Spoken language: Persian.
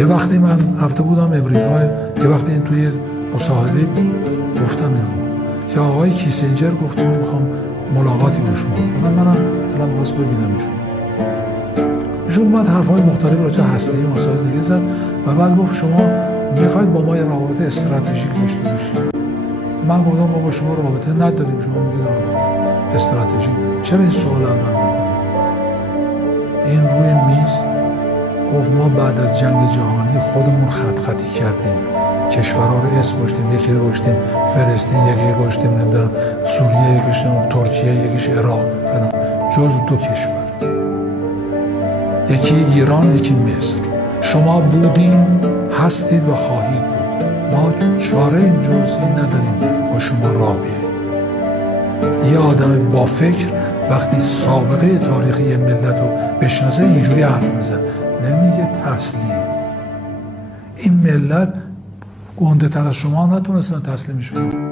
یه وقتی من رفته بودم امریکا، یه وقتی این توی مصاحبه گفتم این رو که آقای کیسنجر گفته بود میخوام ملاقاتی با شما. منم دلم خواست ببینم ایشون اومد حرفای مختلف راجع هسته‌ای و مسائل دیگه زد و بعد گفت شما میخواید با ما یه رابطه استراتژیک داشته باشید. من گفتم ما با شما رابطه نداریم، شما میگید رابطه استراتژیک، چرا این سوال از من میکنید؟ این روی میز گفت ما بعد از جنگ جهانی خودمون خطی کردیم، کشورها رو اسم گذاشتیم، یکی رو گذاشتیم فلسطین، یکی رو گذاشتیم نمیدونم سوریه، یکی گذاشتیم ترکیه، یکیش عراق فلان، جز 2 کشور، یکی ایران یکی مصر. شما بودین، هستید و خواهید بود. ما چاره این جزئی نداریم با شما راه بیاییم. یه آدم با فکر وقتی سابقه تاریخی ملت رو بشناسه اینجوری حرف میزن، نمیگه تسلیم. این ملت گنده تر از شما نتونستن تسلیمش کنن.